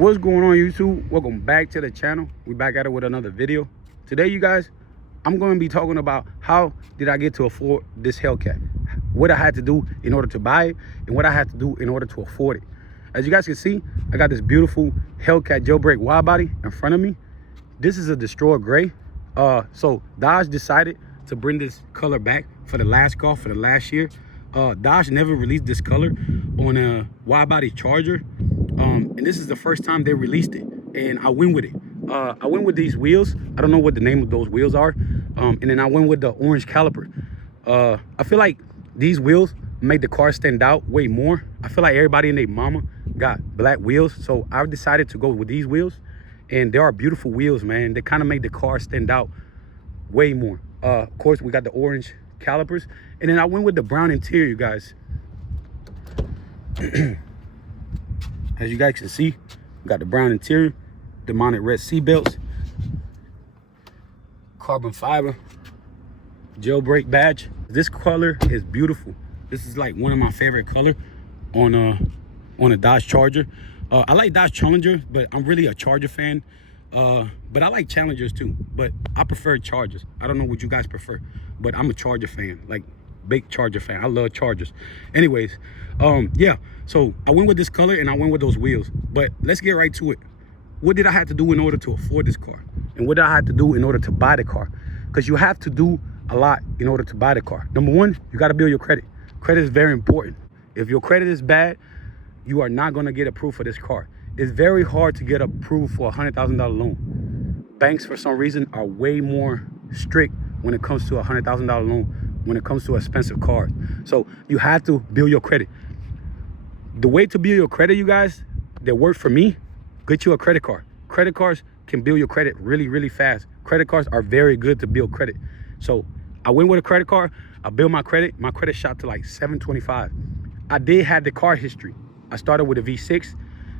What's going on, YouTube? Welcome back to the channel. We back at it with another video. Today, you guys, I'm going to be talking about how did I get to afford this Hellcat, what I had to do in order to buy it, and what I had to do in order to afford it. As you guys can see, I got this beautiful Hellcat Jailbrake wide body in front of me. This is a destroyer gray. So Dodge decided to bring this color back for the last car, for the last year. Dodge never released this color on a wide body Charger, and this is the first time they released it, and I went with it. I went with these wheels. I don't know what the name of those wheels are, and then I went with the orange caliper. I feel like these wheels make the car stand out way more. I feel like everybody and their mama got black wheels, so I decided to go with these wheels, and they are beautiful wheels, man. They kind of make the car stand out way more. Of course, we got the orange calipers, and then I went with the brown interior, you guys. As you guys can see, we got the brown interior, the mounted red seat belts, carbon fiber, jailbrake badge. This color is beautiful. This is like one of my favorite color on a Dodge Charger. I like Dodge Challenger, but I'm really a Charger fan. But I like Challengers too, but I prefer Chargers. I don't know what you guys prefer, but I'm a Charger fan, like big Charger fan. I love Chargers. Anyways, yeah, so I went with this color and I went with those wheels. But let's get right to it. What did I have to do in order to afford this car? And what did I have to do in order to buy the car? Because you have to do a lot in order to buy the car. Number one, you got to build your credit. Credit is very important. If your credit is bad, you are not going to get approved for this car. It's very hard to get approved for a $100,000 loan. Banks, for some reason, are way more strict when it comes to a $100,000 loan, when it comes to expensive cars. So you have to build your credit. The way to build your credit, you guys, that worked for me, get you a credit card. Credit cards can build your credit really, really fast. Credit cards are very good to build credit. So I went with a credit card. I built my credit. My credit shot to like 725. I did have the car history. I started with a V6.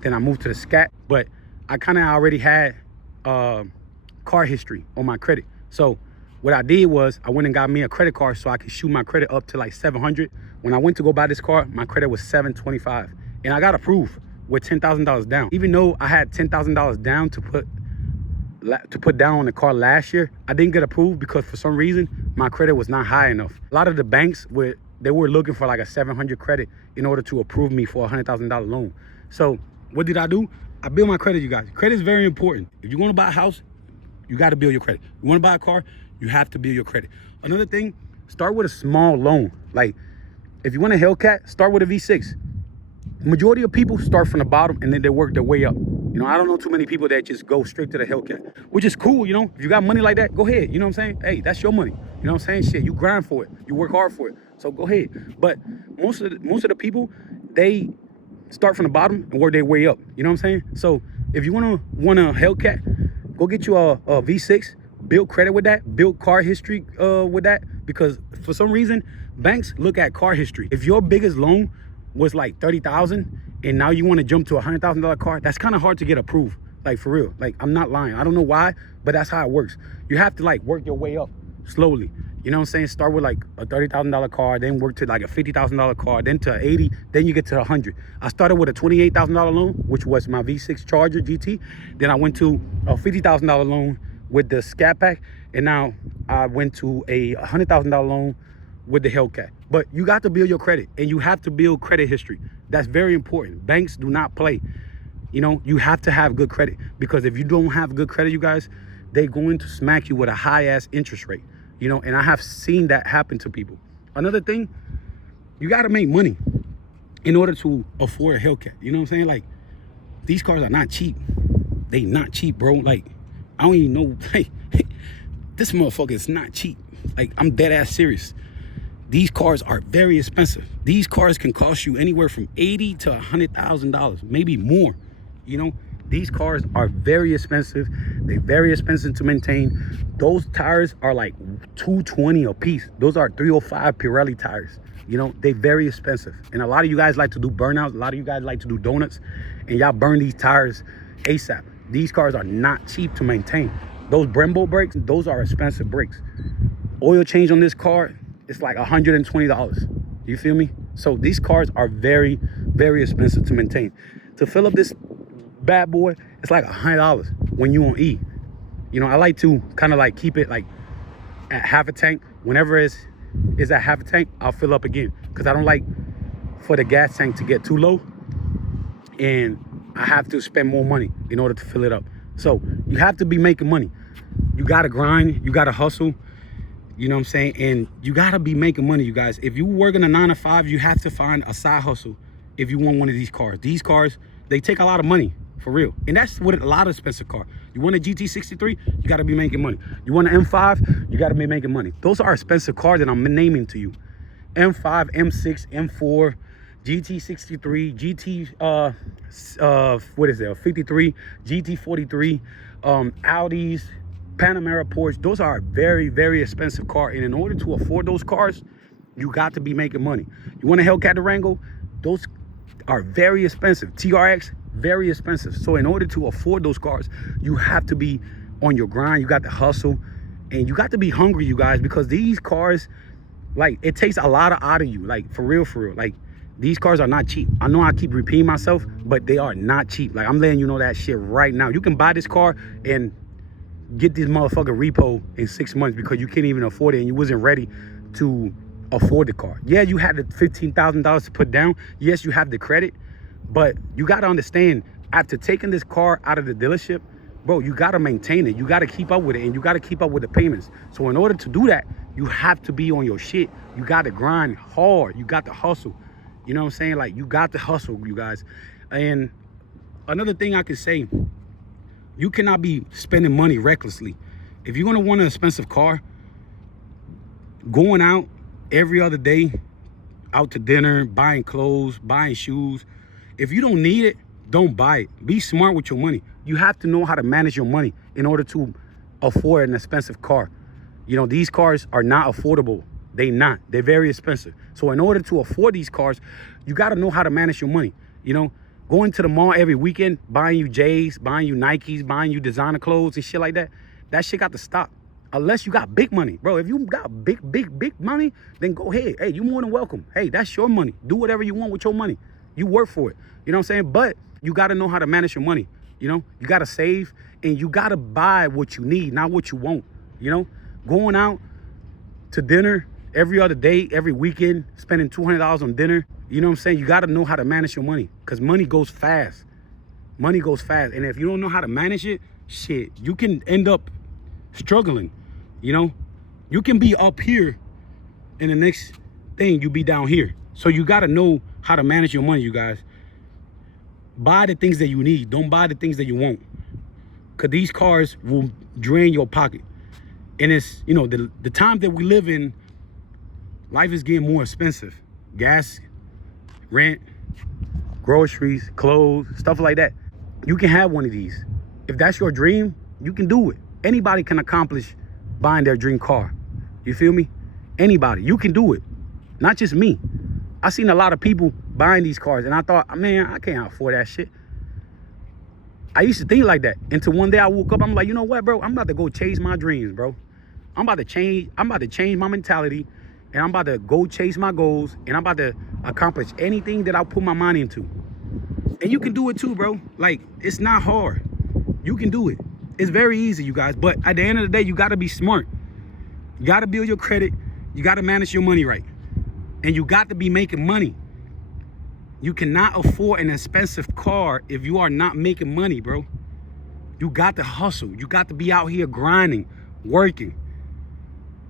Then I moved to the Scat, but I kind of already had car history on my credit. So what I did was I went and got me a credit card so I could shoot my credit up to like 700. When I went to go buy this car, my credit was 725, and I got approved with $10,000 down. Even though I had $10,000 down to put down on the car last year, I didn't get approved because for some reason my credit was not high enough. A lot of the banks they were looking for like a 700 credit in order to approve me for a $100,000 loan. So what did I do? I built my credit, you guys. Credit is very important. If you want to buy a house, you got to build your credit. You want to buy a car, you have to build your credit. Another thing, start with a small loan. Like, if you want a Hellcat, start with a V6. Majority of people start from the bottom and then they work their way up. You know, I don't know too many people that just go straight to the Hellcat, which is cool, you know. If you got money like that, go ahead. You know what I'm saying? Hey, that's your money. You know what I'm saying? Shit, you grind for it. You work hard for it. So go ahead. But most of the people, they start from the bottom and work their way up. You know what I'm saying? So if you want a Hellcat, go get you a V6, build credit with that, build car history with that, because for some reason banks look at car history. If your biggest loan was like 30,000 and now you want to jump to a $100,000 car, that's kind of hard to get approved. Like, for real. Like, I'm not lying. I don't know why, but that's how it works. You have to like work your way up slowly. You know what I'm saying? Start with like a $30,000 car, then work to like a $50,000 car, then to 80, then you get to 100. I started with a $28,000 loan, which was my V6 Charger GT. Then I went to a $50,000 loan with the Scat Pack, and now I went to a $100,000 loan with the Hellcat. But you got to build your credit, and you have to build credit history. That's very important. Banks do not play. You know, you have to have good credit, because if you don't have good credit, you guys, they're going to smack you with a high-ass interest rate. You know, and I have seen that happen to people. Another thing, you got to make money in order to afford a Hellcat. You know what I'm saying? Like, these cars are not cheap. They not cheap, bro. Like, I don't even know. Hey, this motherfucker is not cheap. Like, I'm dead ass serious. These cars are very expensive. These cars can cost you anywhere from $80,000 to $100,000, maybe more. You know, these cars are very expensive. They're very expensive to maintain. Those tires are like $220 a piece. Those are 305 Pirelli tires. You know, they're very expensive. And a lot of you guys like to do burnouts. A lot of you guys like to do donuts, and y'all burn these tires ASAP. These cars are not cheap to maintain. Those Brembo brakes, those are expensive brakes. Oil change on this car, it's like $120. You feel me? So these cars are very, very expensive to maintain. To fill up this bad boy, it's like $100 when you on E. You know, I like to kind of like keep it like at half a tank. Whenever it's at half a tank, I'll fill up again, because I don't like for the gas tank to get too low and I have to spend more money in order to fill it up. So you have to be making money. You gotta grind, you gotta hustle, you know what I'm saying? And you gotta be making money, you guys. If you working a 9 to 5, you have to find a side hustle if you want one of these cars. These cars, they take a lot of money, for real. And that's what a lot of expensive car. You want a GT63, you gotta be making money. You want an M5, you gotta be making money. Those are expensive cars that I'm naming to you. M5, M6, M4, GT63, GT, what is there, 53, GT43, Audis, Panamera Porsche. Those are very, very expensive cars. And in order to afford those cars, you got to be making money. You want a Hellcat Durango? Those are very expensive. TRX, very expensive. So in order to afford those cars, you have to be on your grind. You got to hustle, and you got to be hungry, you guys, because these cars, like, it takes a lot out of you, like, for real, like, these cars are not cheap. I know I keep repeating myself, but they are not cheap. Like, I'm letting you know that shit right now. You can buy this car and get this motherfucker repo in 6 months because you can't even afford it and you wasn't ready to afford the car. Yeah, you had the $15,000 to put down. Yes, you have the credit, but you got to understand, after taking this car out of the dealership, bro, you got to maintain it. You got to keep up with it, and you got to keep up with the payments. So in order to do that, you have to be on your shit. You got to grind hard. You got to hustle. You know what I'm saying? Like, you got to hustle, you guys. And another thing I can say, you cannot be spending money recklessly. If you're going to want an expensive car, going out every other day, out to dinner, buying clothes, buying shoes, if you don't need it, don't buy it. Be smart with your money. You have to know how to manage your money in order to afford an expensive car. You know, these cars are not affordable. They're very expensive. So in order to afford these cars, you got to know how to manage your money. You know, going to the mall every weekend, buying you J's, buying you Nikes, buying you designer clothes and shit like that, that shit got to stop. Unless you got big money. Bro, if you got big money, then go ahead. Hey, you more than welcome. Hey, that's your money. Do whatever you want with your money. You work for it. You know what I'm saying? But you got to know how to manage your money. You know, you got to save, and you got to buy what you need, not what you want. You know, going out to dinner every other day, every weekend, spending $200 on dinner. You know what I'm saying? You got to know how to manage your money, because money goes fast. Money goes fast. And if you don't know how to manage it, shit, you can end up struggling. You know, you can be up here and the next thing you be down here. So you got to know how to manage your money, you guys. Buy the things that you need. Don't buy the things that you want, because these cars will drain your pocket. And it's, you know, the time that we live in, life is getting more expensive. Gas, rent, groceries, clothes, stuff like that. You can have one of these. If that's your dream, you can do it. Anybody can accomplish buying their dream car. You feel me? Anybody. You can do it. Not just me. I seen a lot of people buying these cars, and I thought, man, I can't afford that shit. I used to think like that until one day I woke up. I'm like, you know what, bro? I'm about to go chase my dreams, bro. I'm about to change my mentality, and I'm about to go chase my goals, and I'm about to accomplish anything that I put my mind into. And you can do it too, bro. Like, it's not hard. You can do it. It's very easy, you guys. But at the end of the day, you got to be smart. You got to build your credit. You got to manage your money right. And you got to be making money. You cannot afford an expensive car if you are not making money, bro. You got to hustle. You got to be out here grinding, working.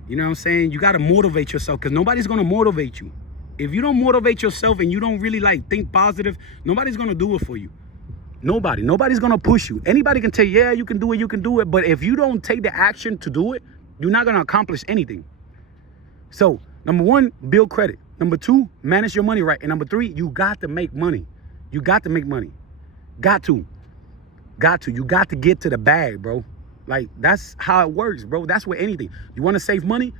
You know what I'm saying? You got to motivate yourself, because nobody's going to motivate you. If you don't motivate yourself and you don't really like think positive, nobody's going to do it for you. Nobody's going to push you. Anybody can tell you, yeah, you can do it. But if you don't take the action to do it, you're not going to accomplish anything. So, number one, build credit. Number two, manage your money right. And number three, you got to make money. You got to make money. Got to. You got to get to the bag, bro. Like, that's how it works, bro. That's with anything. You want to save money?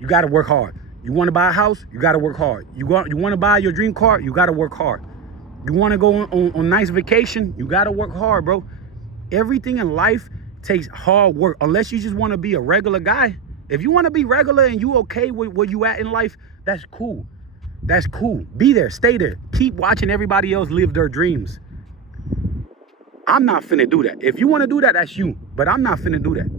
You got to work hard. You want to buy a house? You got to work hard. You want to buy your dream car? You got to work hard. You want to go on nice vacation? You got to work hard, bro. Everything in life takes hard work, unless you just want to be a regular guy. If you want to be regular and you okay with where you at in life, that's cool. That's cool. Be there. Stay there. Keep watching everybody else live their dreams. I'm not finna do that. If you want to do that, that's you. But I'm not finna do that.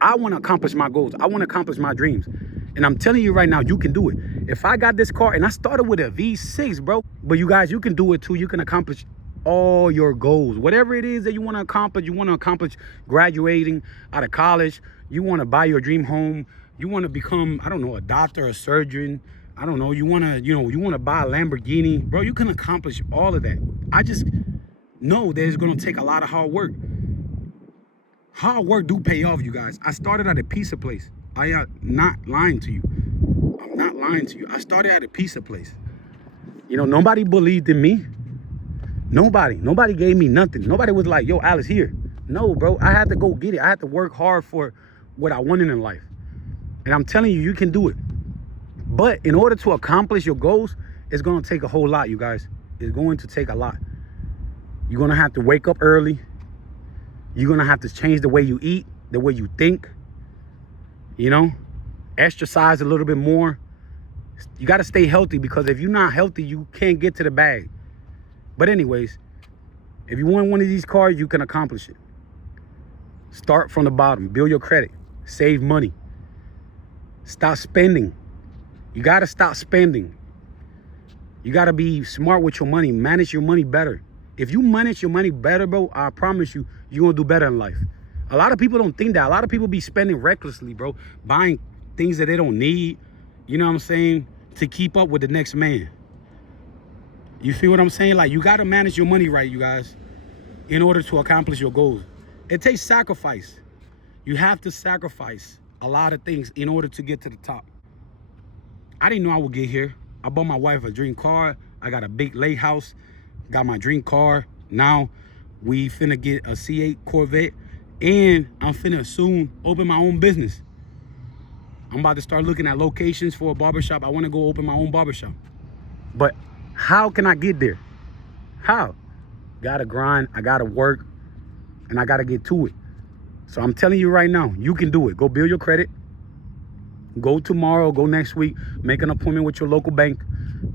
I want to accomplish my goals. I want to accomplish my dreams. And I'm telling you right now, you can do it. If I got this car, and I started with a V6, bro. But you guys, you can do it too. You can accomplish all your goals. Whatever it is that you want to accomplish graduating out of college. You want to buy your dream home. You want to become, I don't know, a doctor, a surgeon. I don't know. You want to buy a Lamborghini. Bro, you can accomplish all of that. I just know that it's going to take a lot of hard work. Hard work do pay off, you guys. I started at a pizza place. I am not lying to you. I'm not lying to you. I started at a pizza place. You know, nobody believed in me. Nobody gave me nothing. Nobody was like, yo, Alice, here. No, bro, I had to go get it. I had to work hard for what I wanted in life. And I'm telling you, you can do it. But in order to accomplish your goals, it's going to take a whole lot, you guys. It's going to take a lot. You're going to have to wake up early. You're going to have to change the way you eat, the way you think. You know, exercise a little bit more. You got to stay healthy, because if you're not healthy, you can't get to the bag. But anyways, if you want one of these cars, you can accomplish it. Start from the bottom. Build your credit. Save money. Stop spending. You got to stop spending. You got to be smart with your money. Manage your money better. If you manage your money better, bro, I promise you, you're going to do better in life. A lot of people don't think that. A lot of people be spending recklessly, bro. Buying things that they don't need, you know what I'm saying, to keep up with the next man. You feel what I'm saying? Like, you got to manage your money right, you guys, in order to accomplish your goals. It takes sacrifice. You have to sacrifice a lot of things in order to get to the top. I didn't know I would get here. I bought my wife a dream car. I got a big lake house. Got my dream car. Now we finna get a C8 Corvette, and I'm finna soon open my own business. I'm about to start looking at locations for a barbershop. I want to go open my own barbershop. But how can I get there? How? Gotta grind. I gotta work, and I gotta get to it. So I'm telling you right now, you can do it. Go build your credit. Go tomorrow, go next week, make an appointment with your local bank,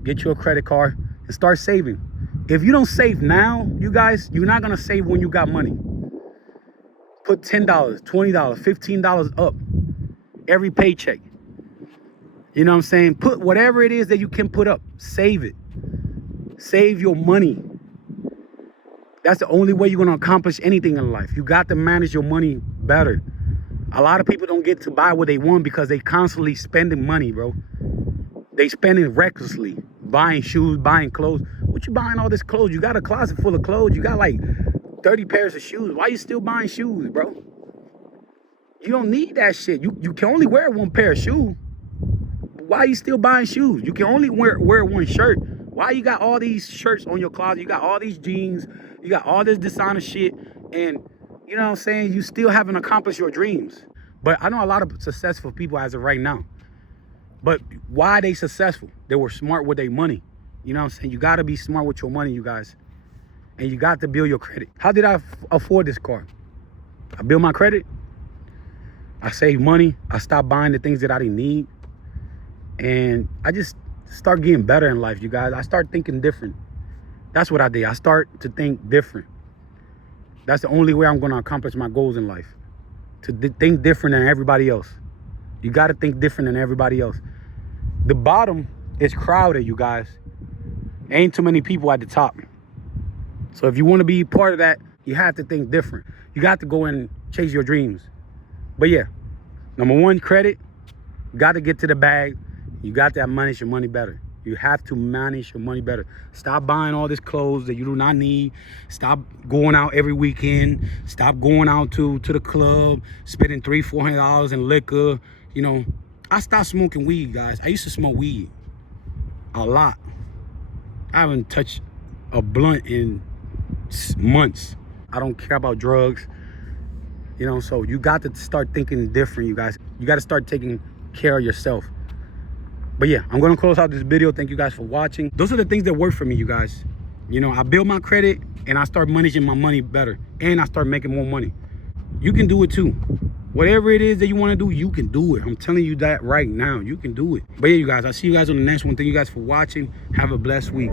get you a credit card, and start saving. If you don't save now, you guys, you're not gonna save when you got money. Put $10, $20, $15 up every paycheck. You know what I'm saying? Put whatever it is that you can put up, save it. Save your money. That's the only way you're gonna accomplish anything in life. You got to manage your money better. A lot of people don't get to buy what they want because they constantly spending money, bro. They spending recklessly, buying shoes, buying clothes. What you buying all this clothes? You got a closet full of clothes. You got like 30 pairs of shoes. Why you still buying shoes, bro? You don't need that shit. You can only wear one pair of shoes. Why you still buying shoes? You can only wear one shirt. Why you got all these shirts on your closet? You got all these jeans. You got all this designer shit. And you know what I'm saying? You still haven't accomplished your dreams. But I know a lot of successful people as of right now. But why are they successful? They were smart with their money. You know what I'm saying? You got to be smart with your money, you guys. And you got to build your credit. How did I afford this car? I built my credit. I saved money. I stopped buying the things that I didn't need. And I just start getting better in life, you guys. I start thinking different. That's what I did. I start to think different. That's the only way I'm going to accomplish my goals in life. To think different than everybody else. You got to think different than everybody else. The bottom is crowded, you guys. Ain't too many people at the top. So if you want to be part of that, you have to think different. You got to go and chase your dreams. But yeah, number one, credit. You got to get to the bag. You got to manage your money better. You have to manage your money better. Stop buying all this clothes that you do not need. Stop going out every weekend. Stop going out to the club, spending $300-$400 in liquor. You know, I stopped smoking weed, guys. I used to smoke weed a lot. I haven't touched a blunt in months. I don't care about drugs. You know, so you got to start thinking different, you guys. You got to start taking care of yourself. But yeah, I'm gonna close out this video. Thank you guys for watching. Those are the things that work for me, you guys. You know, I build my credit and I start managing my money better, and I start making more money. You can do it too. Whatever it is that you want to do, you can do it. I'm telling you that right now. You can do it. But yeah, you guys, I'll see you guys on the next one. Thank you guys for watching. Have a blessed week.